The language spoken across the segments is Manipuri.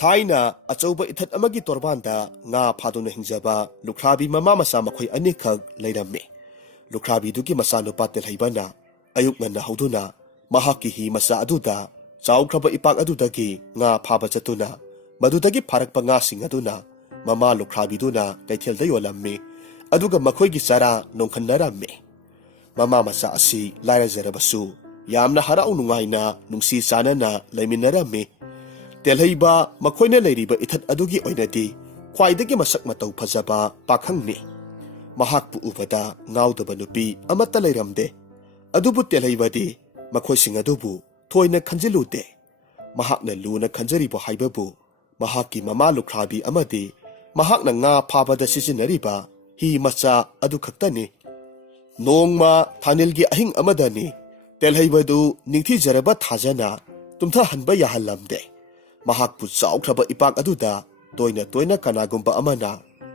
Thaina achauba ithat amagi torbanda nga phaduna hingjaba lukhrabi mama masa makhoi anikhak leirame lukhrabi duki masa nupa telhaibana ayuk nganna hauduna mahaki hi masa aduda chawkhraba ipak adudagi nga phaba chatuna madudagi pharakpa nga sing aduna mama lukhrabi duna kaithelda yolamme aduga makhoi gi sara nongkhannaramme mama masa asi lairajarabasu yamna harau nungaina nungsi sanana leiminaramme telhaiba makoina leiriba ithat adugi oinati khwaidagi masak matau phajaba pakhangni mahakpu ubada ngaudaba nupi amata leiramde adubu telhaibadi makhoi sing adubu thoina khanjilude mahakna luna khanjaribo haibabu mahaki mama lukhrabi amadi mahakna nga phabada sijinariba hi macha adu khaktani nongma thanilgi ahing amadani telhaibadu ningthi jaraba thajana tumtha hanba yahallamde mahakpu chawkhraba ipak aduda toina kanagumba amana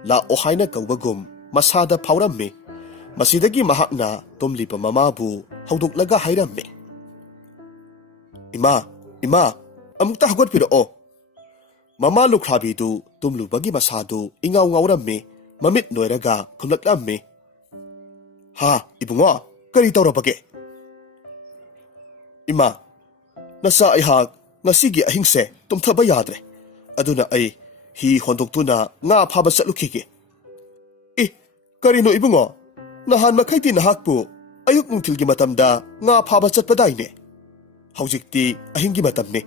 la ohaina kaubagum masada phawramme masidagi mahakna tumlipa mamabu hauduklaga hairamme ima amukta hagot piro mama lukhrabi du tumlubagi masadu ingaw ngawramme mamit noiraga khumlaklamme ha ibungo kari tawrabage ima nasa ihak ngasigi ahingse tumthaba yadre aduna ai hi hondoktuna nga phaba chatlukige karino ibungo nahan makhaiti nahakpu ayuk nungthilgi matamda nga phaba chatpadaine haujikti ahingi matamne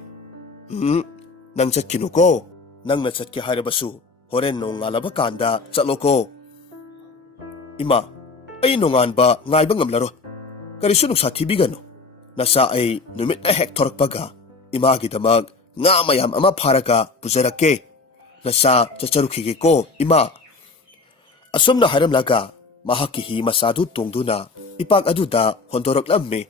nang chatkinu ko nang na chatki harabasu horen no ngalaba kanda chatloko ima ai nongan ba ngaiba ngamlaro karisu nuksa thibigano nasa ai numit a hek thorakpaga imagi damag nga mayam ama pharaka puzarake nasa chacharukhige ko ima asumna haramlaga mahaki hi masadu tongduna ipak aduda hondoroklamme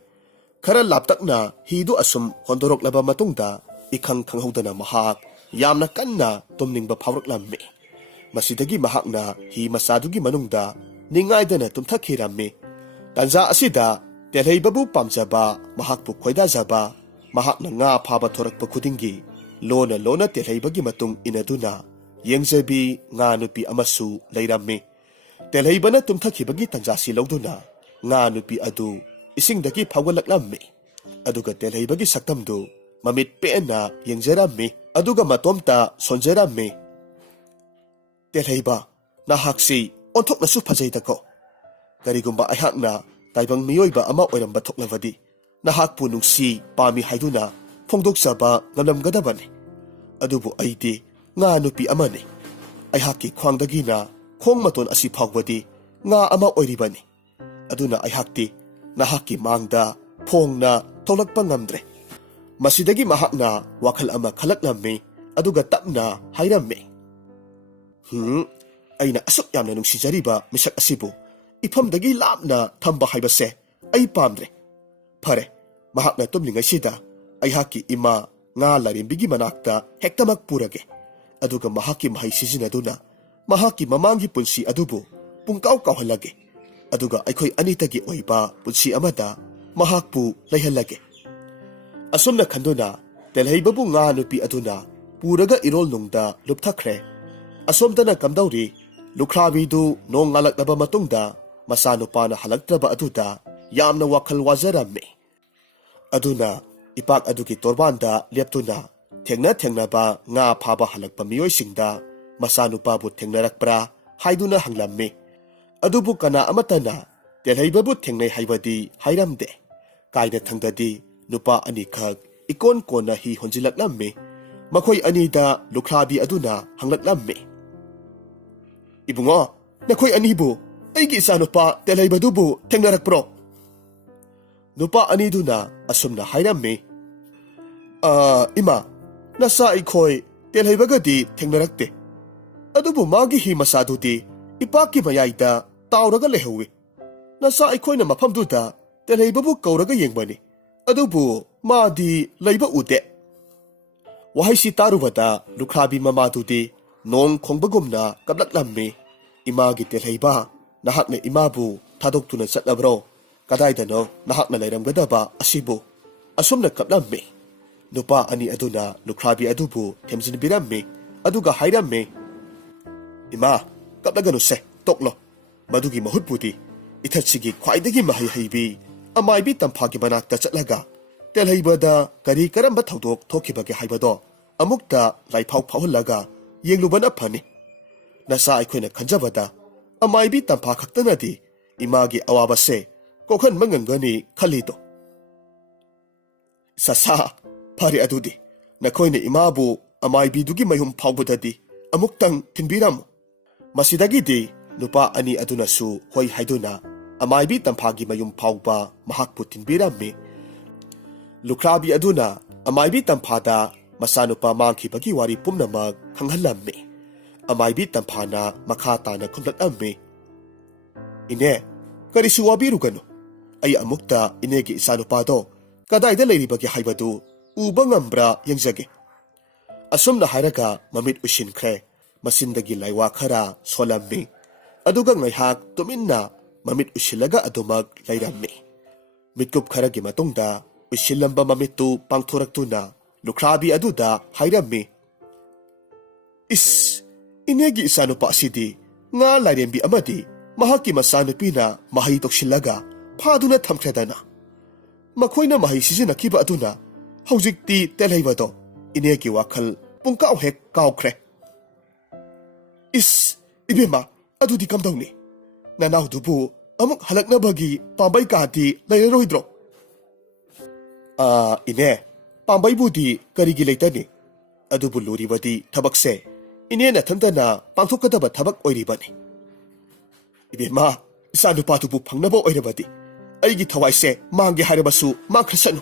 khara laptakna hidu asum hondoroklaba matungda ikhang khanghodana mahak yamna kanna tomningba phawraklamme masidagi mahakna hi masadugi manungda ningaidana tumthakiramme tanja asida telhaibabu pamjaba mahakpu khoidajaba mahakna nga phaba thorakpa khudingi lona telhaibagi matung inaduna yengjabi nga nupi amasu leiramme telhaibana tumthakhibagi tanjasi lawduna nga nupi adu isingdagi phawgalaklamme aduga telhaibagi saktamdu mamit peena yengjaramme aduga matomta sonjaramme telhaiba nahaksi onthoknasu phajaidako karigumba aihakna taibang miyoiba ama oiramba thoklawadi nahakpu nungsi pami haiduna phongdoksaba ngamlamgadabane adubu aidi nga nupi amane aihaki khwangdagina khongmaton asi phawbadi nga ama oiribani aduna aihakti nahaki mangda phongna tholakpa ngamdre masidagi mahakna wakhal ama khalaklamme aduga tapna hairamme aina asuk yamna nungsijariba misak asibu ifamdagi lapna thamba haibase ai pamdre phare mahakna tumlingaisida aihaki ima nga larimbigi manakta hektamak purage aduga mahaki mahai sijinaduna mahaki mamangi punsi adubu pungkaw kawhalage aduga aikhoi anitagi oiba punsi amada mahakpu leihalage asumna khanduna telhaibabu nga nupi aduna puraga irol nungda lupthakre asomdana kamdauri lukhrabidu nong ngalaknaba matungda masanupana halaktraba aduda yamna wakhal wajaramme aduna ipak adugi torbanda leptuna thengna ba nga phaba halakpa miyoi singda masanupabu thengnarakpra haiduna hanglamme adubu kana amatana telhaibabu thengnai haibadi hairamde kaina thangdadi nupa ani khak ikon kona hi honjilaklamme makhoi anida lukhrabi aduna hanglaklamme ibungo nakhoi anibu aigi isanupa telhaibadubu thengnarakpro nupa aniduna asumna hairamme ima nasa ikhoi telhaibagadi thengnarakte adubu magi hi masadudi ipaki mayaida tawraga lehawi nasa ikhoina mafamduda telhaibabu kauraga yengbani adubu madi leiba ude wahaisi tarubada lukhrabi mamadudi nong khongbagumna kablaklammi imagi telhaiba nahakna imabu thadokhtuna chatlabro kadaidano nahakna leiramgadaba asibu asumna kaplammi नुपा अनि अदुना लुख्राबी अदुबु थेमजिनबिरम्मि अदुगा हाइरम्मि इमा कपलगनुसे तोकलो मदुगी महुतपुदी इथत्सिगी ख्वाइदगी महै हैबी अमाइबी तंफागी मनाक्ता चटलगा तेलहैबदा करी करंबा थौदोक थोखिबगे हाइबदो अमुक्ता लाइफाउ फाहुलगा येंगलुबना फनी नसा अखोइना खंजबदा अमाइबी तंफा खक्तनदी इमागी अवाबसे कोखन मंगंगनी खलीदो ससा फरे अदुदी नखोइना इमाबु अमाइबीदुगी मयुम फाउबददी अमुक्तंग थिनबिरामु मसिदगिदी नुपा अनि अदुनसु होई हाइदुना अमाइबी तंफागी मयुम फाउबा महाकपु थिनबिरामि लुख्राबी अदुना अमाइबी तंफादा मसानुपा मांखिबगी वारी पुमनमक खंगहलम्मि अमाइबी तंफाना मखा ताना खुमलक्अम्मि इने करिसु वाबिरुगनु अई अमुक्ता इनेगी इसानुपादो कदाइदा लेरिबगे हाइबदु उबा ngambra यंजगे असुमना हायरगा ममित उशिनख्रे मसिंदगी लाइवा खरा सोलम्मि अदुगा ngaiहak तुमिन्ना ममित उशिलगा अदुमक लैरम्मि मितकुप खरगी मतुंगदा उशिलंबा ममितु पांगथोरक्तुना लुख्राबी अदुदा हायरम्मि इस इनेगी इसानुपा असिदी nga लाइरेंबी अमदी महाकी मसानुपीना महै तोक्सिलगा फादुना थमख्रेदना मखोइना महै सिजिनखिबा अदुना हौजिक्ति तेलहैबदो इनेगी वाखल पुंकाउ हेक काउख्रे इस इबेमा अदुदी कमदौनी ननाउदुबु अमुक हलक्नबगी पांबै कादी लैररोइद्रो इने पांबैबुदी करिगी लेतनी अदुबु लुरिबदी थबकसे इने नथंदना पांथोकदबा थबक ओइरिबनी इबेमा इसानुपादुबु फंगनबो ओइरबदी अैगी थवाइसे मांगे हारबसु मांख्रसनु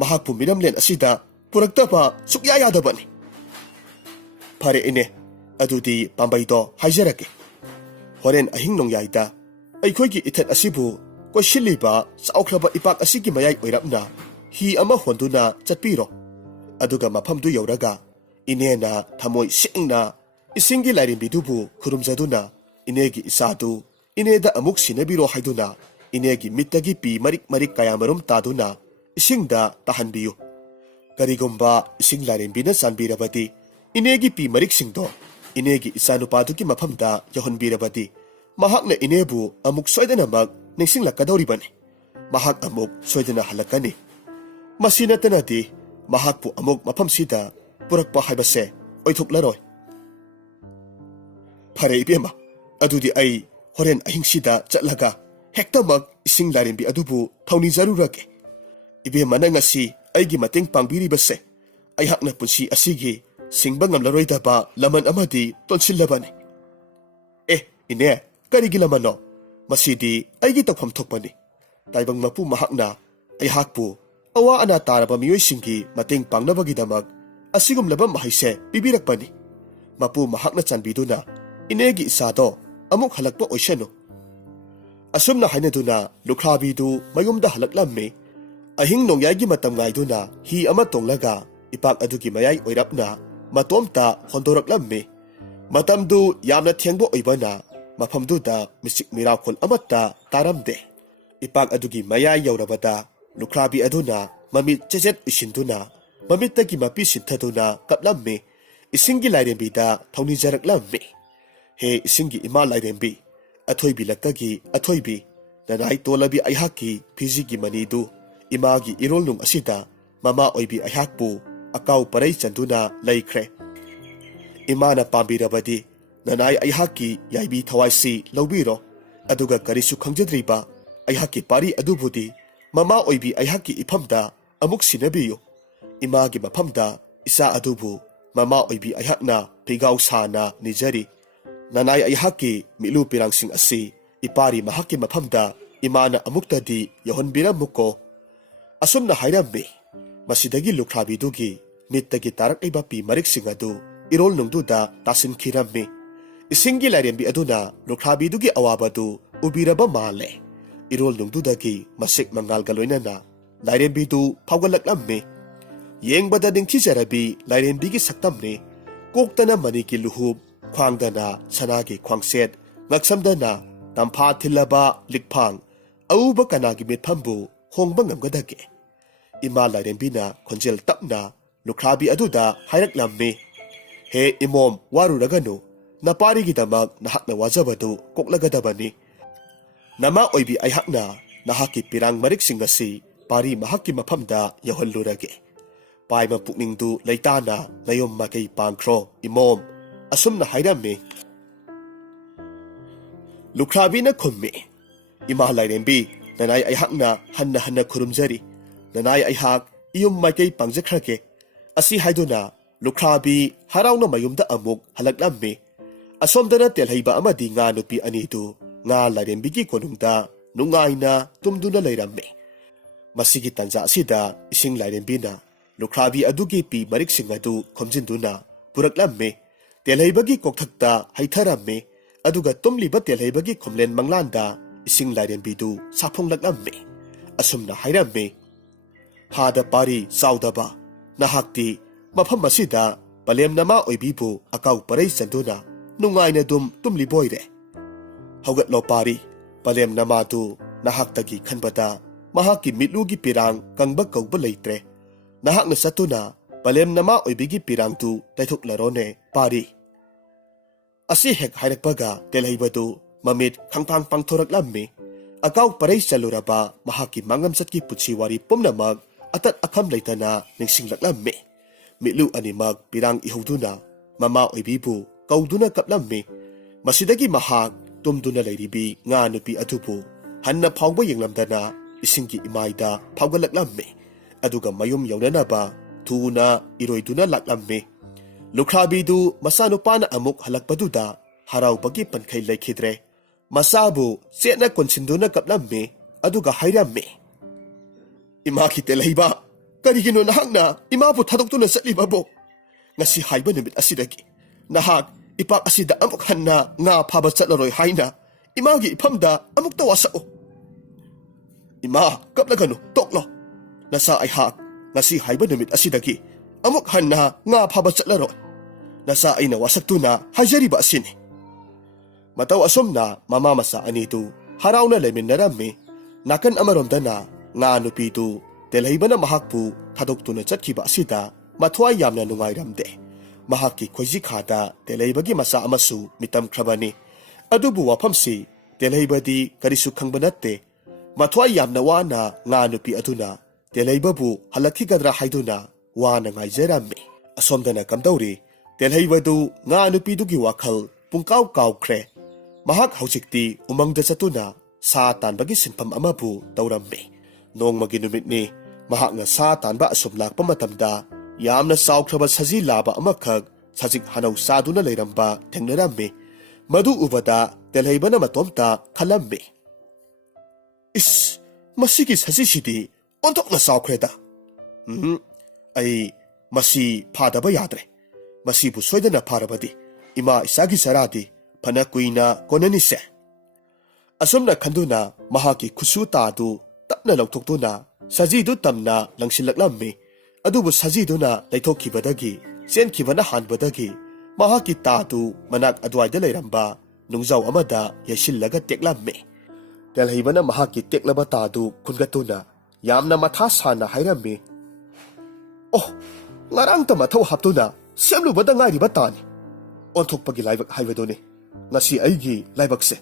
महाकपु मिरमलेन असिदा पुरक्तबा सुक्या यादबनी फरे इने अदुदी पांबैदो हाइजरके होरेन अहिंग नोंयाइदा अैखोइगी इथत असिबु कोशिलिबा चाउख्रबा इपाक असिगी मयाइ ओइरपना ही अमा होंदुना चटपिरो अदुगा मफमदु यौरगा इनेना थमोइ सिंगना इसिंगी लाइरिंबिदुबु खुरुमजदुना इनेगी इसादु इनेदा अमुक सिनबिरो हाइदुना इनेगी मित्तगी पी मरिक मरिक कयामरुम तादुना इसिंगदा ताहनबियु करिगुम्बा इसिंग लाइरिंबिना सानबिरबदी इनेगी पी मरिक सिंगदो इनेगी इसानुपादुकी मफमदा यहोनबिरबदी महाकना इनेबु अमुक सोइदनमक निंसिंगलक्कदौरिबने महाक अमुक सोइदना हलक्कनी मसिनतनदी महाकपु अमुक मफमसिदा पुरक्पा हाइबसे ओइथोक्लरोय फरे इबेमा अदुदी अई होरेन अहिंगसिदा चटलगा हेक्तमक इसिंग लाइरेंबी अदुबु थौनी जरुरगे इबेमा नंगसी अैगी मतेंग पांगबिरिबसे अैहाकना पुंसी असिगी सिंगबा ngamlaroidaba laman amadi tonsilabani ine karigi lamano masidi aigi tokpham thokpani taibang mapu mahakna aihakpu awa ana taraba miyoi singi mateng pangnabagi damak asigum labam mahaise pibirakpani mapu mahakna chanbiduna inegi isado amuk halakpa oisano asumna hainaduna lukhabidu mayumda halaklamme ahing nongyagi matam ngaiduna hi ama tonglaga ipak adugi mayai oirapna matomta hondoraklammi matamdu yamna thiengbo oibana mafamduda misik mirakhol amatta taramde ipak adugi maya yaurabada lukhlabi aduna mamit chejet isinduna mamittagi mapi sinthaduna kaplammi isingi lairembida thawni jaraklammi he isingi ima lairembi athoibi laktagi athoibi nanai tolabi aihaki phizigi manidu imagi irolnung asida mama oibi aihakpu a cow परई चंदुना लैख्रे इमाना पाबिरबदी ननाय अयहाकी याइबी थवाइसी लौबीरो अदुगा करिसु खंगजद्रिबा अयहाकी पारी अदुबुदी ममा ओइबी अयहाकी इफमदा अमुक सिनबियो इमागी मफमदा इसा अदुबु ममा ओइबी अयहाकना पिगाउ साना निजरी ननाय अयहाकी मिलु पिरांगसिंग असि इपारी महाकी मफमदा इमाना अमुक्तदी यहोनबिरमुको असुमना हाइरम्मी मसिदगी लुख्राबिदुगी मित्तगी तारकइबा पी मरिकसिंग अदु इरोल नुंगदुदा तासिनखिरम्मी इसिंगी लाइरेंबी अदुना लुख्राबिदुगी अवाबदु उबिरबा माले इरोल नुंगदुदगी मसिक मंगालगा लोइनना लाइरेंबीदु फावगलक्लम्मी येंगबदा निंखिजरबी लाइरेंबीगी सक्तमने कोक्तना मनिकी लुहुब ख्वांगदना सनागी ख्वांगसेट ngaksamdana tamfa thilaba likphang auba kanagi mitphambu hongba ngamgadage Ima Lairembina Konjel Tapna Lukrabi Aduda Hairak Lammi He Imom Waru Raganu Napari Gidamak Nahakna Wazabadu Koklagadabani Nama Oibi Ayhakna Nahaki Pirang Marik Singasi Pari Mahaki Mapamda Yahallurage Paima Pukningdu Laitana Nayom Makay Pangkro Imom Asumna Hairami Lukrabina Kummi Ima Lairembi Nanay Ayhakna Hanna Kurumzari Nanay Ayhak Iyum Makay Pangzakrake Asi Haiduna Lukrabi Harawna Mayumda Amuk Halaklammi Asomdana Telhaiba Amadi Nga Nupi Anidu Nga Lairembigi Konungda Nungayna Tumduna Lairami Masigi Tanza Asida Ising Lairembina Lukrabi Adugi Pi Marik Singadu Komjinduna Puraklammi Telhaibagi Kokthakta Haitharami Aduga Tumliba Telhaibagi Komlen Manglanda Ising Lairembidu Sapong Laklammi Asumna Hairami Hada Pari Saudaba Nahakti Mafam Masida Palem Nama Oibibu Akaw Paray Sanduna Nungayna Dum Tumliboyre Haugat Lo Pari Palem Nama Du Nahaktagi Kanbada Mahaki Mitlugi Pirang Kangba Kauba Leitre Nahakna Satuna Palem Nama Oibigi Pirang Tu Taituk Larone Pari Asi Hek Hairakpaga Telhaibadu Mamit Kangpang Pangthorak Lammi Akaw Paray Saluraba Mahaki Mangam Satki Putsiwari Pumnamag Atat Akam Leitana Ningsinglak Lammi Mitlu Animag Pirang Ihuduna Mama Oibibu Kauduna Kaplammi Masidagi Mahak Tumduna Lairibi Nga Nupi Atubu Hanna Pawba Yenglamdana Isingi Imaida Pawgalak Lammi Aduga Mayum Yawnanaba Tuna Iroiduna Laklammi Lukrabidu Masanupana Amuk Halakpaduda Haraw Pagi Pankay Laikhidre Masabu Setna Konsinduna Kaplammi Aduga Hairammi Imaki Telhaiba Karigino Nahakna Imabu Thadoktuna Satlibabo Ngasi Haiba Nimit Asidagi Nahak Ipak Asida Amuk Hanna Nga Phaba Chatlaroy Haina Imagi Ipamda Amuk Tawasao Ima Kaplagano Toklo Nasa Ayhak Ngasi Haiba Nimit Asidagi Amuk Hanna Nga Phaba Chatlaroy Nasa Ayna Wasaktuna Hajariba Asini Mataw Asomna Mamamasa Anitu Harawna Lemin Narami Nakan Amaromdana Nga Nupidu Telhaiba na Mahakpu Thadoktuna Chatkiba Asida Mathuay Yamna Nungayramde Mahaki Khoizikhada Telhaibagi Masa Amasu Mitam Krabani Adubu Wapamsi Telhaibadi Karisu Khangbanate Mathuay Yamna Wana Nga Nupi Aduna Telhaibabu Halakhigadra Haiduna Wana Ngaijarami Asomdana Kamdauri Telhaibadu Nga Nupidugi Wakhal Pungkaw Kawkre Mahak Haujikti Umangda Satuna Sa Tanbagi Sinpam Amabu Tawrammi Nong Maginumitni Mahak nga sa tanba asumlak pamatamda Yamna Saukhraba Saji Laba Amakag Sajik Hanaw Saduna Lairamba Tengnarami Madu Ubada Telhaiba na Matomta Kalammi Is Masigi Saji Sidi Ontok na Saukreda Ay Masi Padaba Yadre Masibu Soydana Parabadi Ima Isagi Saradi Panakuina Konanise Asumna Kanduna Mahaki Kusu Tadu Tapna Lautoktuna Sajidu Tamna Langsilaklammi Adubu Sajiduna Laithokibadagi Senkibana Hanbadagi Mahaki Tadu Manak Adwaida Lairamba Nungzaw Amada Yasillaga Teklammi Telhaibana Mahaki Teklaba Tadu Kungatuna Yamna Mathasana Hairammi Oh Ngarang Tamathaw Haptuna Semlubada Ngairiba Tani Onthokpagi Laibak Haibaduni Ngasi Aigi Laibakse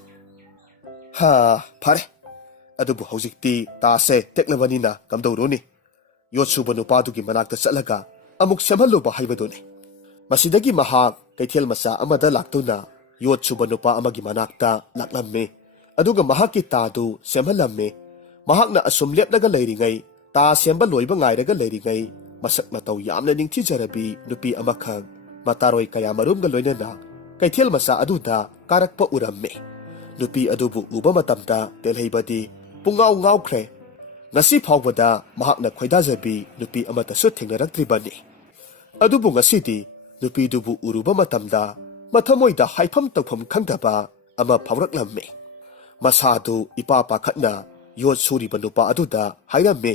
Ha Phare Adubu Haujikti Tase Teklabanina Kamdawruni Yotsuba Nupadugi Manakta Satlaga Amuk Semhalluba Haibaduni Masidagi Mahak Kaithel Masa Amada Laktuna Yotsuba Nupa Amagi Manakta Laklammi Aduga Mahaki Tadu Semhalammi Mahakna Asum Lepnaga Leiringai Ta Semba Loiba Ngairaga Leiringai Masak Mataw Yamna Ningthijarabi Nupi Amakhag Mataroi Kaya Marumga Loinana Kaithel Masa Aduda Karakpa Urammi Nupi Adubu Uba Matamda Telhaibadi Pungaw Ngawkre Ngasi Phawbada Mahakna Khoidajabi Nupi Amatasu Thengnaraktribani Adubu Ngasidi Nupi Dubu Uruba Matamda Mathamoida Haifam Tawpham Khangdaba Ama Phawraklammi Masadu Ipa Pakhatna Yot Suriba Nupa Aduda Hairammi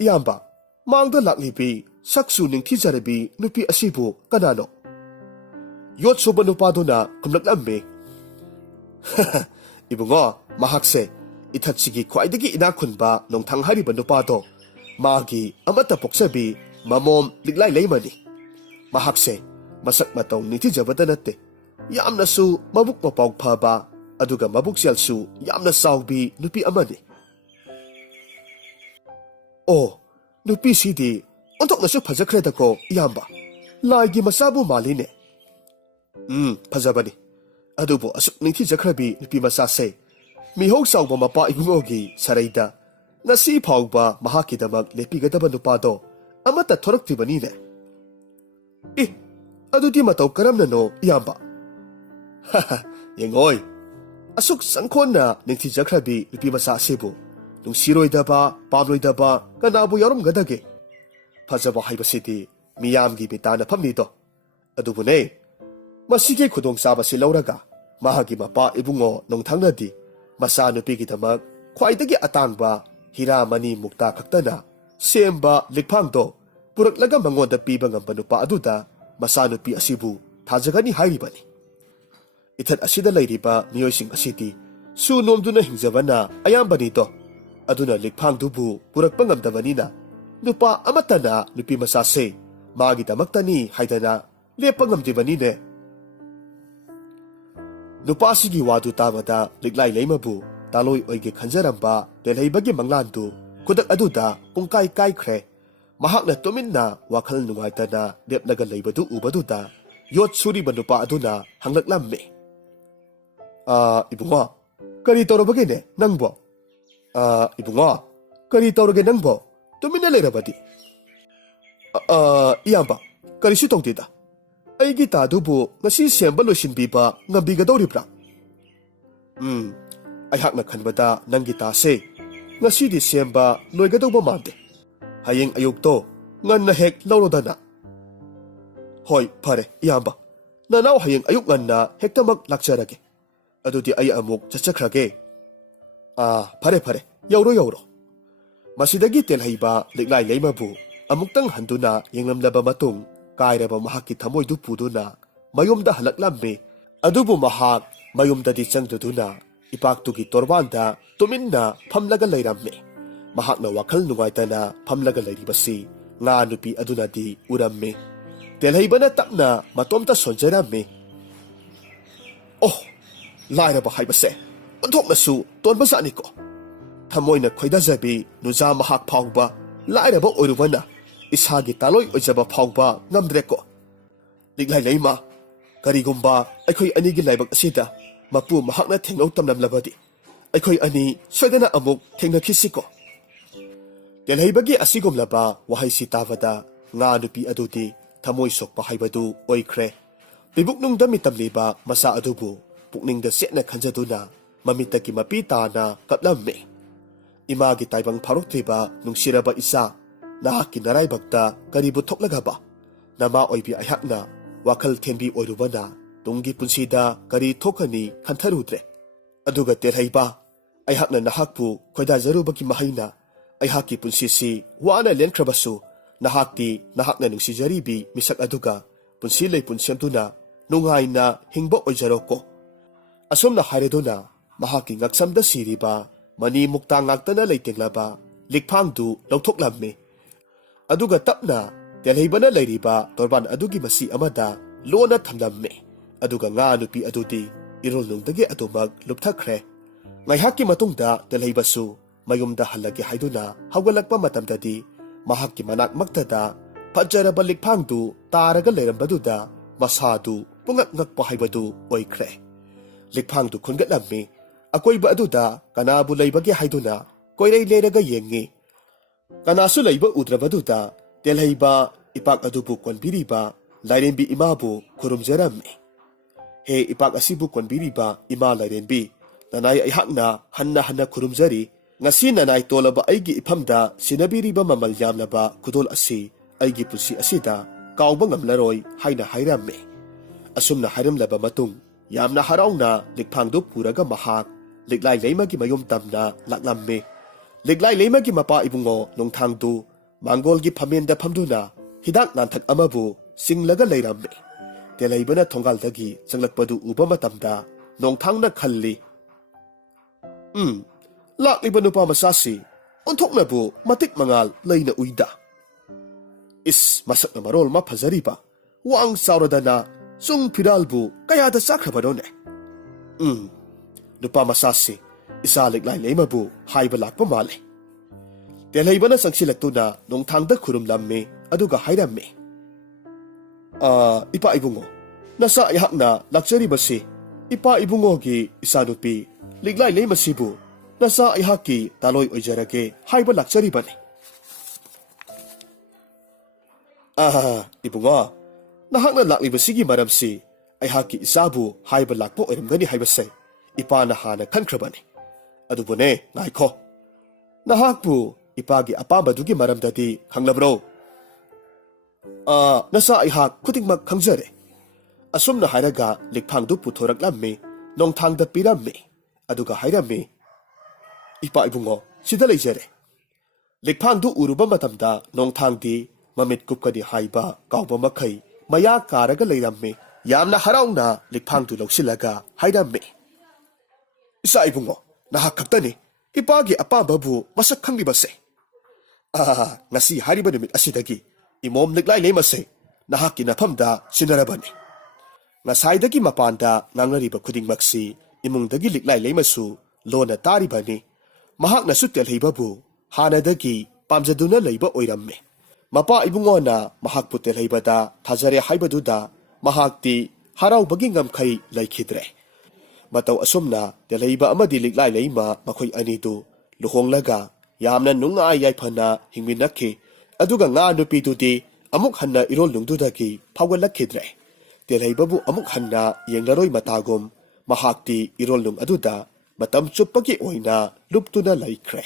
Iyamba Mangda Laklibi Saksu Ningthijarabi Nupi Asibu Kanano Yot Suba Nupaduna Kumlaklammi Ibungo Mahakse ꯏꯊꯠꯁꯤꯒꯤ ꯈ꯭ꯋꯥꯏꯗꯒꯤ ꯏꯅꯥꯛ ꯈꯨꯟꯕ ꯅꯣꯡꯊꯥꯡ ꯍꯥꯏꯔꯤꯕ ꯅꯨꯄꯥꯗꯣ ꯃꯥꯒꯤ ꯑꯃꯠꯇ ꯄꯣꯛꯆꯕꯤ ꯃꯃꯣꯝ ꯂꯤꯛꯂꯥꯏ ꯂꯩꯃꯅꯤ꯫ ꯃꯍꯥꯛꯁꯦ ꯃꯁꯛ ꯃꯇꯧ ꯅꯤꯡꯊꯤꯖꯕꯇ ꯅꯠꯇꯦ, ꯌꯥꯝꯅꯁꯨ ꯃꯕꯨꯛ ꯃꯄꯥꯎ ꯐꯕ ꯑꯗꯨꯒ ꯃꯕꯨꯛꯆꯦꯜꯁꯨ ꯌꯥꯝꯅ ꯆꯥꯎꯕꯤ ꯅꯨꯄꯤ ꯑꯃꯅꯤ꯫ ꯑꯣ, ꯅꯨꯄꯤꯁꯤꯗꯤ ꯑꯣꯟꯊꯣꯛꯅꯁꯨ ꯐꯖꯈ꯭ꯔꯦꯗꯀꯣ ꯏꯌꯥꯝꯕ, ꯂꯥꯏꯒꯤ ꯃꯆꯥꯕꯨ ꯃꯥꯜꯂꯤꯅꯦ꯫ ꯐꯖꯕꯅꯤ, ꯑꯗꯨꯕꯨ ꯑꯁꯨꯛ ꯅꯤꯡꯊꯤꯖꯈ꯭ꯔꯕꯤ ꯅꯨꯄꯤ ꯃꯆꯥꯁꯦ ꯃꯤꯍꯧ ꯆꯥꯎꯕ ꯃꯄꯥ ꯏꯕꯨꯡꯉꯣꯒꯤ ꯁꯔꯩꯗ ꯉꯁꯤ ꯐꯥꯎꯕ ꯃꯍꯥꯛꯀꯤꯗꯃꯛ ꯂꯦꯞꯄꯤꯒꯗꯕ ꯅꯨꯄꯥꯗꯣ ꯑꯃꯠꯇ ꯊꯣꯔꯛꯇ꯭ꯔꯤꯕꯅꯤꯅꯦ꯫ ꯑꯗꯨꯗꯤ ꯃꯇꯧ ꯀꯔꯝꯅꯅꯣ ꯏꯌꯥꯝꯕ? ꯌꯦꯡꯉꯣꯏ, ꯑꯁꯨꯛ ꯆꯪꯈꯣꯟꯅ ꯅꯤꯡꯊꯤꯖꯈ꯭ꯔꯕꯤ ꯅꯨꯄꯤ ꯃꯆꯥ ꯑꯁꯤꯕꯨ ꯅꯨꯡꯁꯤꯔꯣꯏꯗꯕ ꯄꯥꯝꯂꯣꯏꯗꯕ ꯀꯅꯥꯕꯨ ꯌꯥꯎꯔꯝꯒꯗꯒꯦ? ꯐꯖꯕ ꯍꯥꯏꯕꯁꯤꯗꯤ ꯃꯤꯌꯥꯝꯒꯤ ꯃꯤꯇꯥꯟꯅꯐꯝꯅꯤꯗꯣ꯫ ꯑꯗꯨꯕꯨꯅꯦ, ꯃꯁꯤꯒꯤ ꯈꯨꯗꯣꯡꯆꯥꯕꯁꯤ ꯂꯧꯔꯒ ꯃꯍꯥꯛꯀꯤ ꯃꯄꯥ ꯏꯕꯨꯡꯉꯣ ꯅꯣꯡꯊꯥꯡꯅꯗꯤ ꯃꯆꯥꯅꯨꯄꯤꯒꯤꯗꯃꯛ ꯈ꯭ꯋꯥꯏꯗꯒꯤ ꯑꯇꯥꯡꯕ ꯍꯤꯔꯥ ꯃꯅꯤ ꯃꯨꯛꯇꯥ ꯈꯛꯇꯅ ꯁꯦꯝꯕ ꯂꯤꯛꯐꯥꯡꯗꯣ ꯄꯨꯔꯛꯂꯒ ꯃꯉꯣꯟꯗ ꯄꯤꯕ ꯉꯝꯕ ꯅꯨꯄꯥ ꯑꯗꯨꯗ ꯃꯆꯥꯅꯨꯄꯤ ꯑꯁꯤꯕꯨ ꯊꯥꯖꯒꯅꯤ ꯍꯥꯏꯔꯤꯕꯅꯤ꯫ ꯏꯊꯠ ꯑꯁꯤꯗ ꯂꯩꯔꯤꯕ ꯃꯤꯑꯣꯏꯁꯤꯡ ꯑꯁꯤꯗꯤ ꯁꯨ ꯅꯣꯝꯗꯨꯅ ꯍꯤꯡꯖꯕꯅ ꯑꯌꯥꯝꯕꯅꯤꯗꯣ꯫ ꯑꯗꯨꯅ ꯂꯤꯛꯐꯥꯡꯗꯨꯕꯨ ꯄꯨꯔꯛꯄ ꯉꯝꯗꯕꯅꯤꯅ ꯅꯨꯄꯥ ꯑꯃꯠꯇꯅ ꯅꯨꯄꯤ ꯃꯆꯥꯁꯦ ꯃꯥꯒꯤꯗꯃꯛꯇꯅꯤ ꯍꯥꯏꯗꯅ ꯂꯦꯞꯄ ꯉꯝꯗ꯭ꯔꯤꯕꯅꯤꯅꯦ꯫ ꯅꯨꯄꯥꯁꯤꯒꯤ ꯋꯥꯗꯨ ꯇꯥꯕꯗ ꯂꯤꯛꯂꯥꯏ ꯂꯩꯃꯕꯨ ꯇꯥꯂꯣꯏ ꯑꯣꯏꯒꯦ ꯈꯟꯖꯔꯝꯕ ꯇꯦꯜꯍꯩꯕꯒꯤ ꯃꯪꯂꯥꯟꯗꯨ ꯈꯨꯗꯛ ꯑꯗꯨꯗ ꯄꯨꯡꯀꯥꯏ ꯀꯥꯏꯈ꯭ꯔꯦ꯫ ꯃꯍꯥꯛꯅ ꯇꯨꯃꯤꯟꯅ ꯋꯥꯈꯜ ꯅꯨꯡꯉꯥꯏꯇꯅ ꯂꯦꯞꯂꯒ ꯂꯩꯕꯗꯨ ꯎꯕꯗꯨꯗ ꯌꯣꯠ ꯁꯨꯔꯤꯕ ꯅꯨꯄꯥ ꯑꯗꯨꯅ ꯍꯪꯂꯛꯂꯝꯃꯤ, ꯏꯕꯨꯡꯉꯣ, ꯀꯔꯤ ꯇꯧꯔꯕꯒꯦꯅꯦ ꯅꯪꯕꯣ? ꯏꯕꯨꯡꯉꯣ, ꯀꯔꯤ ꯇꯧꯔꯒꯦ ꯅꯪꯕꯣ? ꯇꯨꯃꯤꯟꯅ ꯂꯩꯔꯕꯗꯤ? ꯏꯌꯥꯝꯕ, ꯀꯔꯤꯁꯨ ꯇꯧꯗꯦꯗ꯫ ꯑꯩꯒꯤ ꯇꯥꯗꯨꯕꯨ ꯉꯁꯤ ꯁꯦꯝꯕ ꯂꯣꯏꯁꯤꯟꯕꯤꯕ ꯉꯝꯕꯤꯒꯗꯧꯔꯤꯕ꯭ꯔꯥ? ꯑꯩꯍꯥꯛꯅ ꯈꯟꯕꯗ ꯅꯪꯒꯤ ꯇꯥꯁꯦ ꯉꯁꯤꯗꯤ ꯁꯦꯝꯕ ꯂꯣꯏꯒꯗꯧꯕ ꯃꯥꯟꯗꯦ꯫ ꯍꯌꯦꯡ ꯑꯌꯨꯛꯇꯣ ꯉꯟꯅ ꯍꯦꯛ ꯂꯧꯔꯣꯗꯅ꯫ ꯍꯣꯏ, ꯐꯔꯦ ꯏꯌꯥꯝꯕ, ꯅꯅꯥꯎ ꯍꯌꯦꯡ ꯑꯌꯨꯛ ꯉꯟꯅ ꯍꯦꯛꯇꯃꯛ ꯂꯥꯛꯆꯔꯒꯦ꯫ ꯑꯗꯨꯗꯤ ꯑꯩ ꯑꯃꯨꯛ ꯆꯠꯆꯈ꯭ꯔꯒꯦ꯫ ꯐꯔꯦ, ꯌꯧꯔꯣ꯫ ꯃꯁꯤꯗꯒꯤ ꯇꯦꯜꯍꯩꯕ ꯂꯤꯛꯂꯥꯏ ꯂꯩꯃꯕꯨ ꯑꯃꯨꯛꯇꯪ ꯍꯟꯗꯨꯅ ꯌꯦꯡꯂꯝꯂꯕ ꯃꯇꯨꯡ ꯀꯥꯏꯔꯕ ꯃꯍꯥꯛꯀꯤ ꯊꯃꯣꯏꯗꯨ ꯄꯨꯗꯨꯅ ꯃꯌꯨꯝꯗ ꯍꯜꯂꯛꯂꯝꯃꯤ꯫ ꯑꯗꯨꯕꯨ ꯃꯍꯥꯛ ꯃꯌꯨꯝꯗꯗꯤ ꯆꯪꯗꯨꯅ ꯏꯄꯥꯛꯇꯨꯒꯤ ꯇꯣꯔꯕꯥꯟꯗ ꯇꯨꯃꯤꯟꯅ ꯐꯝꯂꯒ ꯂꯩꯔꯝꯃꯤ꯫ ꯃꯍꯥꯛꯅ ꯋꯥꯈꯜ ꯅꯨꯡꯉꯥꯏꯇꯅ ꯐꯝꯂꯒ ꯂꯩꯔꯤꯕꯁꯤ ꯉꯥ ꯅꯨꯄꯤ ꯑꯗꯨꯅꯗꯤ ꯎꯔꯝꯃꯤ꯫ ꯇꯦꯜꯍꯩꯕꯅ ꯇꯞꯅ ꯃꯇꯣꯝꯇ ꯁꯣꯟꯖꯔꯝꯃꯤ꯫ ꯑꯣ, ꯂꯥꯏꯔꯕ ꯍꯥꯏꯕꯁꯦ ꯑꯣꯟꯊꯣꯛꯅꯁꯨ ꯇꯣꯟꯕꯖꯥꯠꯅꯤꯀꯣ꯫ ꯊꯃꯣꯏꯅ ꯈꯣꯏꯗꯖꯕꯤ ꯅꯨꯖꯥ ꯃꯍꯥꯛ ꯐꯥꯎꯕ ꯂꯥꯏꯔꯕ ꯑꯣꯏꯔꯨꯕꯅ ꯏꯁꯥꯒꯤ ꯇꯥꯂꯣꯏ ꯑꯣꯏꯖꯕ ꯐꯥꯎꯕ ꯉꯝꯗ꯭ꯔꯦꯀꯣ꯫ ꯂꯤꯛꯂꯥꯏ ꯂꯩꯃ, ꯀꯔꯤꯒꯨꯝꯕ ꯑꯩꯈꯣꯏ ꯑꯅꯤꯒꯤ ꯂꯥꯏꯕꯛ ꯑꯁꯤꯗ ꯃꯄꯨ ꯃꯍꯥꯛꯅ ꯊꯦꯡꯅꯧ ꯇꯝꯂꯝꯂꯕꯗꯤ ꯑꯩꯈꯣꯏ ꯑꯅꯤ ꯁꯣꯏꯗꯅ ꯑꯃꯨꯛ ꯊꯦꯡꯅꯈꯤꯁꯤꯀꯣ꯫ ꯇꯦꯜꯍꯩꯕꯒꯤ ꯑꯁꯤꯒꯨꯝꯂꯕ ꯋꯥꯍꯩꯁꯤ ꯇꯥꯕꯗ ꯉꯥ ꯅꯨꯄꯤ ꯑꯗꯨꯗꯤ ꯊꯃꯣꯏ ꯁꯣꯛꯄ ꯍꯥꯏꯕꯗꯨ ꯑꯣꯏꯈ꯭ꯔꯦ꯫ ꯄꯤꯕꯨꯛꯅꯨꯡꯗ ꯃꯤꯇꯝꯂꯤꯕ ꯃꯆꯥ ꯑꯗꯨꯕꯨ ꯄꯨꯛꯅꯤꯡꯗ ꯆꯦꯠꯅ ꯈꯟꯖꯗꯨꯅ ꯃꯃꯤꯠꯇꯒꯤ ꯃꯄꯤ ꯇꯥꯅ ꯀꯞꯂꯝꯃꯤ꯫ ꯏꯃꯥꯒꯤ ꯇꯥꯏꯕꯪ ꯐꯥꯎꯔꯛꯇ꯭ꯔꯤꯕ ꯅꯨꯡꯁꯤꯔꯕ ꯏꯆꯥ, ꯅꯍꯥꯛꯀꯤ ꯅꯔꯥꯏꯕꯛꯇ ꯀꯔꯤꯕꯨ ꯊꯣꯛꯂꯒꯕ? ꯅꯃꯥ ꯑꯣꯏꯕꯤ ꯑꯩꯍꯥꯛꯅ ꯋꯥꯈꯜ ꯊꯦꯟꯕꯤ ꯑꯣꯏꯔꯨꯕꯅ ꯇꯨꯡꯒꯤ ꯄꯨꯟꯁꯤꯗ ꯀꯔꯤ ꯊꯣꯛꯀꯅꯤ ꯈꯟꯊꯔꯨꯗ꯭ꯔꯦ꯫ ꯑꯗꯨꯒ ꯇꯦꯜꯍꯩꯕ, ꯑꯩꯍꯥꯛꯅ ꯅꯍꯥꯛꯄꯨ ꯈꯣꯏꯗꯥꯖꯔꯨꯕꯒꯤ ꯃꯍꯩꯅ ꯑꯩꯍꯥꯛꯀꯤ ꯄꯨꯟꯁꯤꯁꯤ ꯋꯥꯅ ꯂꯦꯟꯈ꯭ꯔꯕꯁꯨ ꯅꯍꯥꯛꯇꯤ ꯅꯍꯥꯛꯅ ꯅꯨꯡꯁꯤꯖꯔꯤꯕꯤ ꯃꯤꯁꯛ ꯑꯗꯨꯒ ꯄꯨꯟꯁꯤ ꯂꯩꯄꯨꯟ ꯁꯦꯝꯗꯨꯅ ꯅꯨꯡꯉꯥꯏꯅ ꯍꯤꯡꯕ ꯑꯣꯏꯖꯔꯣꯀꯣ꯫ ꯑꯁꯨꯝꯅ ꯍꯥꯏꯔꯗꯨꯅ ꯃꯍꯥꯛꯀꯤ ꯉꯛꯁꯝꯗ ꯁꯤꯔꯤꯕ ꯃꯅꯤ ꯃꯨꯛꯇꯥ ꯉꯥꯛꯇꯅ ꯂꯩꯇꯦꯡꯂꯕ ꯂꯤꯛꯐꯥꯡꯗꯨ ꯂꯧꯊꯣꯛꯂꯝꯃꯤ꯫ ꯑꯗꯨꯒ ꯇꯞꯅ ꯇꯦꯜꯍꯩꯕꯅ ꯂꯩꯔꯤꯕ ꯇꯣꯔꯕꯥꯟ ꯑꯗꯨꯒꯤ ꯃꯁꯤ ꯑꯃꯗ ꯂꯣꯟꯅ ꯊꯝꯂꯝꯃꯤ꯫ ꯑꯗꯨꯒ ꯉꯥ ꯅꯨꯄꯤ ꯑꯗꯨꯗꯤ ꯏꯔꯣꯜꯅꯨꯡꯗꯒꯤ ꯑꯗꯨꯃꯛ ꯂꯨꯞꯊꯈ꯭ꯔꯦ꯫ ꯉꯥꯏꯍꯥꯛꯀꯤ ꯃꯇꯨꯡꯗ ꯇꯦꯜꯍꯩꯕꯁꯨ ꯃꯌꯨꯝꯗ ꯍꯜꯂꯒꯦ ꯍꯥꯏꯗꯨꯅ ꯍꯧꯒꯠꯂꯛꯄ ꯃꯇꯝꯗꯗꯤ ꯃꯍꯥꯛꯀꯤ ꯃꯅꯥꯛꯃꯛꯇꯗ ꯐꯖꯔꯕ ꯂꯤꯛꯐꯥꯡꯗꯨ ꯇꯥꯔꯒ ꯂꯩꯔꯝꯕꯗꯨꯗ ꯃꯁꯥꯗꯨ ꯄꯨꯡꯉꯛ ꯉꯛꯄ ꯍꯥꯏꯕꯗꯨ ꯑꯣꯏꯈ꯭ꯔꯦ꯫ ꯂꯤꯛꯐꯥꯡꯗꯨ ꯈꯨꯟꯒꯠꯂꯝꯃꯤ꯫ ꯑꯀꯣꯏꯕ ꯑꯗꯨꯗ ꯀꯅꯥꯕꯨ ꯂꯩꯕꯒꯦ ꯍꯥꯏꯗꯨꯅ ꯀꯣꯏꯔꯩ ꯂꯩꯔꯒ ꯌꯦꯡꯉꯤ꯫ ꯀꯅꯥꯁꯨ ꯂꯩꯕ ꯎꯗ꯭ꯔꯕꯗꯨꯗ ꯇꯦꯜꯍꯩꯕ ꯏꯄꯥꯛ ꯑꯗꯨꯕꯨ ꯀꯣꯟꯕꯤꯔꯤꯕ ꯂꯥꯏꯔꯦꯝꯕꯤ ꯏꯃꯥꯕꯨ ꯈꯨꯔꯨꯝꯖꯔꯝꯃꯤ꯫ ꯍꯦ ꯏꯄꯥꯛ ꯑꯁꯤꯕꯨ ꯀꯣꯟꯕꯤꯔꯤꯕ ꯏꯃꯥ ꯂꯥꯏꯔꯦꯝꯕꯤ, ꯅꯅꯥꯏ ꯑꯩꯍꯥꯛꯅ ꯍꯟꯅ ꯈꯨꯔꯨꯝꯖꯔꯤ꯫ ꯉꯁꯤ ꯅꯅꯥꯏ ꯇꯣꯜꯂꯕ ꯑꯩꯒꯤ ꯏꯐꯝꯗ ꯁꯤꯟꯅꯕꯤꯔꯤꯕ ꯃꯃꯜ ꯌꯥꯝꯂꯕ ꯈꯨꯗꯣꯜ ꯑꯁꯤ ꯑꯩꯒꯤ ꯄꯨꯟꯁꯤ ꯑꯁꯤꯗ ꯀꯥꯎꯕ ꯉꯝꯂꯔꯣꯏ ꯍꯥꯏꯅ ꯍꯥꯏꯔꯝꯃꯤ꯫ ꯑꯁꯨꯝꯅ ꯍꯥꯏꯔꯝꯂꯕ ꯃꯇꯨꯡ ꯌꯥꯝꯅ ꯍꯔꯥꯎꯅ ꯂꯤꯛꯐꯥꯡꯗꯨ ꯄꯨꯔꯒ ꯃꯍꯥꯛ ꯂꯤꯛꯂꯥꯏ ꯂꯩꯃꯒꯤ ꯃꯌꯨꯝ ꯇꯝꯅ ꯂꯥꯛꯂꯝꯃꯤ꯫ ꯂꯤꯛꯂꯥꯏ ꯂꯩꯃꯒꯤ ꯃꯄꯥ ꯏꯕꯨꯡꯉꯣ ꯅꯣꯡꯊꯥꯡꯗꯨ ꯃꯥꯡꯒꯣꯜꯒꯤ ꯐꯝꯃꯦꯟꯗ ꯐꯝꯗꯨꯅ ꯍꯤꯗꯥꯛ ꯂꯥꯡꯊꯛ ꯑꯃꯕꯨ ꯆꯤꯡꯂꯒ ꯂꯩꯔꯝꯃꯤ꯫ ꯇꯦꯜꯍꯩꯕꯅ ꯊꯣꯡꯒꯥꯜꯗꯒꯤ ꯆꯪꯂꯛꯄꯗꯨ ꯎꯕ ꯃꯇꯝꯗ ꯅꯣꯡꯊꯥꯡꯅ ꯈꯜꯂꯤ, ꯂꯥꯛꯂꯤꯕ ꯅꯨꯄꯥ ꯃꯆꯥꯁꯤ ꯑꯣꯟꯊꯣꯛꯅꯕꯨ ꯃꯇꯤꯛ ꯃꯉꯥꯜ ꯂꯩꯅ ꯎꯏꯗ꯫ ꯏꯁ ꯃꯁꯛꯅ ꯃꯔꯣꯜ ꯑꯃ ꯐꯖꯔꯤꯕ, ꯋꯥꯡ ꯆꯥꯎꯔꯗꯅ ꯆꯨꯡ ꯐꯤꯔꯥꯜꯕꯨ ꯀꯌꯥꯗ ꯆꯥꯈ꯭ꯔꯕꯅꯣꯅꯦ? ꯅꯨꯄꯥ ꯃꯆꯥꯁꯤ ꯏꯆꯥ ꯂꯤꯛꯂꯥꯏ ꯂꯩꯃꯕꯨ ꯍꯥꯏꯕ ꯂꯥꯛꯄ ꯃꯥꯜꯂꯦ꯫ ꯇꯦꯜꯍꯩꯕꯅ ꯆꯪꯁꯤꯜꯂꯛꯇꯨꯅ ꯅꯣꯡꯊꯥꯡꯗ ꯈꯨꯔꯨꯝꯂꯝꯃꯤ, ꯑꯗꯨꯒ ꯍꯥꯏꯔꯝꯃꯤ, ꯏꯄꯥ ꯏꯕꯨꯡꯉꯣ, ꯅꯆꯥ ꯑꯩꯍꯥꯛꯅ ꯂꯥꯛꯆꯔꯤꯕꯁꯤ ꯏꯄꯥ ꯏꯕꯨꯡꯉꯣꯒꯤ ꯏꯆꯥꯅꯨꯄꯤ ꯂꯤꯛꯂꯥꯏ ꯂꯩꯃꯁꯤꯕꯨ ꯅꯆꯥ ꯑꯩꯍꯥꯛꯀꯤ ꯗꯥꯂꯣꯏ ꯑꯣꯏꯖꯔꯒꯦ ꯍꯥꯏꯕ ꯂꯥꯛꯆꯔꯤꯕꯅꯤ꯫ ꯏꯕꯨꯡꯉꯣ, ꯅꯍꯥꯛꯅ ꯂꯥꯛꯂꯤꯕꯁꯤꯒꯤ ꯃꯔꯝꯁꯤ ꯑꯩꯍꯥꯛꯀꯤ ꯏꯆꯥꯕꯨ ꯍꯥꯏꯕ ꯂꯥꯛꯄ ꯑꯣꯏꯔꯝꯒꯅꯤ ꯍꯥꯏꯕꯁꯦ ꯏꯄꯥꯅ ꯍꯥꯟꯅ ꯈꯟꯈ꯭ꯔꯕꯅꯤ꯫ ꯑꯗꯨꯕꯨꯅꯦ, ꯉꯥꯏꯈꯣ, ꯅꯍꯥꯛꯄꯨ ꯏꯄꯥꯒꯤ ꯑꯄꯥꯝꯕꯗꯨꯒꯤ ꯃꯔꯝꯗꯗꯤ ꯈꯪꯂꯕ꯭ꯔꯣ? ꯅꯆꯥ ꯑꯩꯍꯥꯛ ꯈꯨꯗꯤꯡꯃꯛ ꯈꯪꯖꯔꯦ꯫ ꯑꯁꯨꯝꯅ ꯍꯥꯏꯔꯒ ꯂꯤꯛꯐꯥꯡꯗꯨ ꯄꯨꯊꯣꯔꯛꯂꯝꯃꯤ, ꯅꯣꯡꯊꯥꯡꯗ ꯄꯤꯔꯝꯃꯤ, ꯑꯗꯨꯒ ꯍꯥꯏꯔꯝꯃꯤ, ꯏꯄꯥ ꯏꯕꯨꯡꯉꯣ, ꯁꯤꯗ ꯂꯩꯖꯔꯦ꯫ ꯂꯤꯛꯐꯥꯡꯗꯨ ꯎꯔꯨꯕ ꯃꯇꯝꯗ ꯅꯣꯡꯊꯥꯡꯗꯤ ꯃꯃꯤꯠ ꯀꯨꯞꯀꯅꯤ ꯍꯥꯏꯕ ꯀꯥꯎꯕ ꯃꯈꯩ ꯃꯌꯥ ꯀꯥꯔꯒ ꯂꯩꯔꯝꯃꯤ꯫ ꯌꯥꯝꯅ ꯍꯔꯥꯎꯅ ꯂꯤꯛꯐꯥꯡꯗꯨ ꯂꯧꯁꯤꯜꯂꯒ ꯍꯥꯏꯔꯝꯃꯤ, ꯏꯆꯥ ꯏꯕꯨꯡꯉꯣ, ꯅꯍꯥꯛ ꯈꯛꯇꯅꯤ ꯏꯄꯥꯒꯤ ꯑꯄꯥꯝꯕꯕꯨ ꯃꯁꯛ ꯈꯪꯂꯤꯕꯁꯦ꯫ ꯉꯁꯤ ꯍꯥꯏꯔꯤꯕ ꯅꯨꯃꯤꯠ ꯑꯁꯤꯗꯒꯤ ꯏꯃꯣꯝ ꯂꯤꯛꯂꯥꯏ ꯂꯩꯃꯁꯦ ꯅꯍꯥꯛꯀꯤ ꯅꯐꯝꯗ ꯁꯤꯟꯅꯔꯕꯅꯤ꯫ ꯉꯁꯥꯏꯗꯒꯤ ꯃꯄꯥꯟꯗ ꯉꯥꯡꯅꯔꯤꯕ ꯈꯨꯗꯤꯡꯃꯛꯁꯤ ꯏꯃꯨꯡꯗꯒꯤ ꯂꯤꯛꯂꯥꯏ ꯂꯩꯃꯁꯨ ꯂꯣꯟꯅ ꯇꯥꯔꯤꯕꯅꯤ꯫ ꯃꯍꯥꯛꯅꯁꯨ ꯇꯦꯜꯍꯩꯕꯕꯨ ꯍꯥꯟꯅꯗꯒꯤ ꯄꯥꯝꯖꯗꯨꯅ ꯂꯩꯕ ꯑꯣꯏꯔꯝꯃꯤ꯫ ꯃꯄꯥ ꯏꯕꯨꯡꯉꯣꯅ ꯃꯍꯥꯛꯄꯨ ꯇꯦꯜꯍꯩꯕꯗ ꯊꯥꯖꯔꯦ ꯍꯥꯏꯕꯗꯨꯗ ꯃꯍꯥꯛꯇꯤ ꯍꯔꯥꯎꯕꯒꯤ ꯉꯝꯈꯩ ꯂꯩꯈꯤꯗ꯭ꯔꯦ꯫ ꯃꯇꯧ ꯑꯁꯨꯝꯅ ꯇꯦꯜꯍꯩꯕ ꯑꯃꯗꯤ ꯂꯤꯛꯂꯥꯏ ꯂꯩꯃ ꯃꯈꯣꯏ ꯑꯅꯤꯗꯨ ꯂꯨꯍꯣꯡꯂꯒ ꯌꯥꯝꯅ ꯅꯨꯡꯉꯥꯏ ꯌꯥꯏꯐꯅ ꯍꯤꯡꯃꯤꯟꯅꯈꯤ꯫ ꯑꯗꯨꯒ ꯉꯥ ꯅꯨꯄꯤꯗꯨꯗꯤ ꯑꯃꯨꯛ ꯍꯟꯅ ꯏꯔꯣꯜꯅꯨꯡꯗꯨꯗꯒꯤ ꯐꯥꯎꯒꯠꯂꯛꯈꯤꯗ꯭ꯔꯦ꯫ ꯇꯦꯜꯍꯩꯕꯕꯨ ꯑꯃꯨꯛ ꯍꯟꯅ ꯌꯦꯡꯂꯔꯣꯏ ꯃꯇꯥꯒꯨꯝ ꯃꯍꯥꯛꯇꯤ ꯏꯔꯣꯜꯅꯨꯡ ꯑꯗꯨꯗ ꯃꯇꯝ ꯆꯨꯞꯄꯒꯤ ꯑꯣꯏꯅ ꯂꯨꯞꯇꯨꯅ ꯂꯩꯈ꯭ꯔꯦ꯫